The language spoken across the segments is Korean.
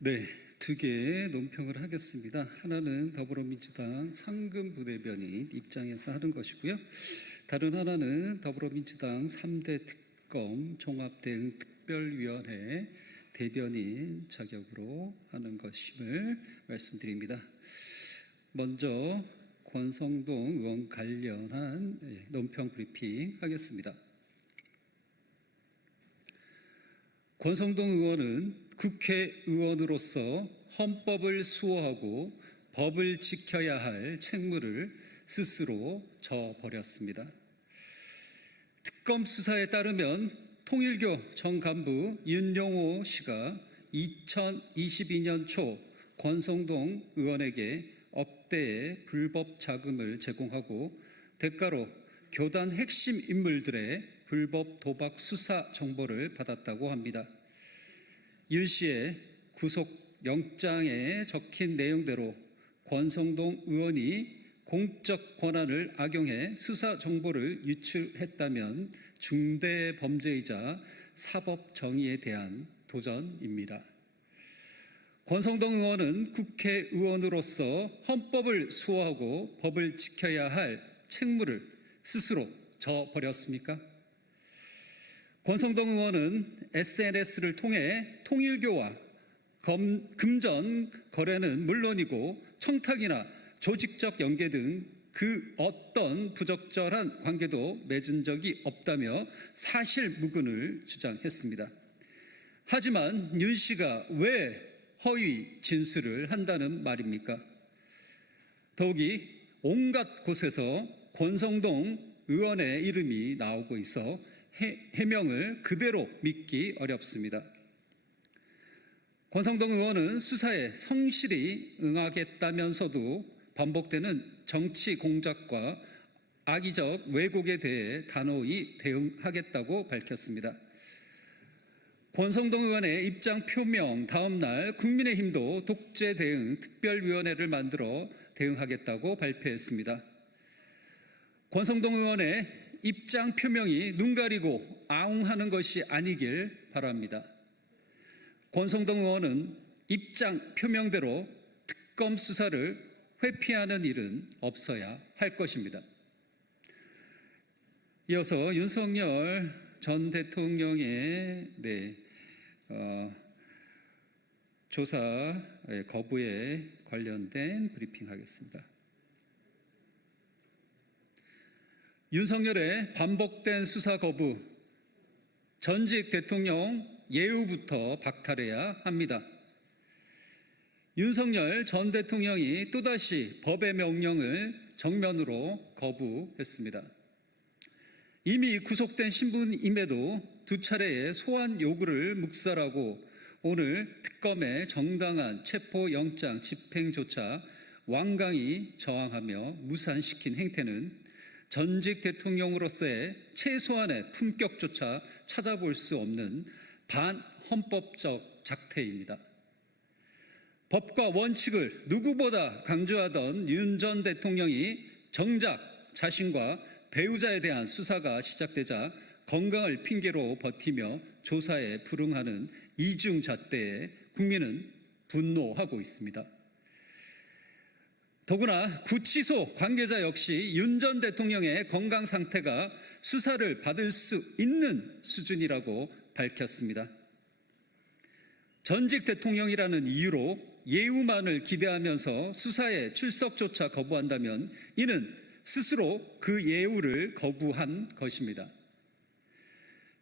네, 두 개의 논평을 하겠습니다. 하나는 더불어민주당 상금 부대변인 입장에서 하는 것이고요. 다른 하나는 더불어민주당 3대 특검 종합대응특별위원회 대변인 자격으로 하는 것임을 말씀드립니다. 먼저 권성동 의원 관련한 논평 브리핑 하겠습니다. 권성동 의원은 국회의원으로서 헌법을 수호하고 법을 지켜야 할 책무를 스스로 져버렸습니다. 특검 수사에 따르면 통일교 전 간부 윤용호 씨가 2022년 초 권성동 의원에게 억대의 불법 자금을 제공하고 대가로 교단 핵심 인물들의 불법 도박 수사 정보를 받았다고 합니다. 윤 씨의 구속영장에 적힌 내용대로 권성동 의원이 공적 권한을 악용해 수사 정보를 유출했다면 중대 범죄이자 사법 정의에 대한 도전입니다. 권성동 의원은 국회의원으로서 헌법을 수호하고 법을 지켜야 할 책무를 스스로 져버렸습니까? 권성동 의원은 SNS를 통해 통일교와 금전 거래는 물론이고 청탁이나 조직적 연계 등 그 어떤 부적절한 관계도 맺은 적이 없다며 사실무근을 주장했습니다. 하지만 윤 씨가 왜 허위 진술을 한다는 말입니까? 더욱이 온갖 곳에서 권성동 의원의 이름이 나오고 있어 해명을 그대로 믿기 어렵습니다. 권성동 의원은 수사에 성실히 응하겠다면서도 반복되는 정치 공작과 악의적 왜곡에 대해 단호히 대응하겠다고 밝혔습니다. 권성동 의원의 입장 표명 다음 날 국민의힘도 독재 대응 특별위원회를 만들어 대응하겠다고 발표했습니다. 권성동 의원의 입장 표명이 눈 가리고 아웅하는 것이 아니길 바랍니다. 권성동 의원은 입장 표명대로 특검 수사를 회피하는 일은 없어야 할 것입니다. 이어서 윤석열 전 대통령의 조사 거부에 관련된 브리핑하겠습니다. 윤석열의 반복된 수사 거부, 전직 대통령 예우부터 박탈해야 합니다. 윤석열 전 대통령이 또다시 법의 명령을 정면으로 거부했습니다. 이미 구속된 신분임에도 두 차례의 소환 요구를 묵살하고 오늘 특검의 정당한 체포영장 집행조차 완강히 저항하며 무산시킨 행태는 전직 대통령으로서의 최소한의 품격조차 찾아볼 수 없는 반헌법적 작태입니다. 법과 원칙을 누구보다 강조하던 윤 전 대통령이 정작 자신과 배우자에 대한 수사가 시작되자 건강을 핑계로 버티며 조사에 불응하는 이중잣대에 국민은 분노하고 있습니다. 더구나 구치소 관계자 역시 윤 전 대통령의 건강 상태가 수사를 받을 수 있는 수준이라고 밝혔습니다. 전직 대통령이라는 이유로 예우만을 기대하면서 수사에 출석조차 거부한다면 이는 스스로 그 예우를 거부한 것입니다.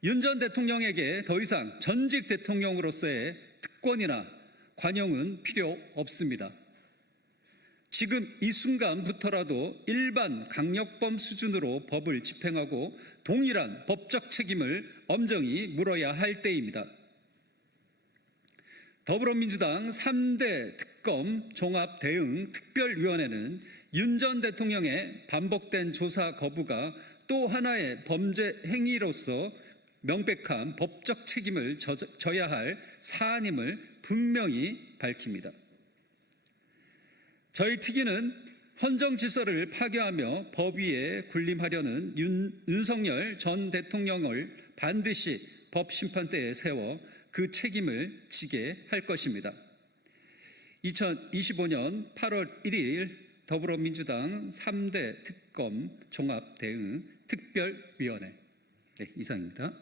윤 전 대통령에게 더 이상 전직 대통령으로서의 특권이나 관용은 필요 없습니다. 지금 이 순간부터라도 일반 강력범 수준으로 법을 집행하고 동일한 법적 책임을 엄정히 물어야 할 때입니다. 더불어민주당 3대 특검 종합대응특별위원회는 윤 전 대통령의 반복된 조사 거부가 또 하나의 범죄 행위로서 명백한 법적 책임을 져야 할 사안임을 분명히 밝힙니다. 저희 특위는 헌정 질서를 파괴하며 법 위에 군림하려는 윤석열 전 대통령을 반드시 법 심판대에 세워 그 책임을 지게 할 것입니다. 2025년 8월 1일 더불어민주당 3대 특검 종합대응 특별위원회. 네, 이상입니다.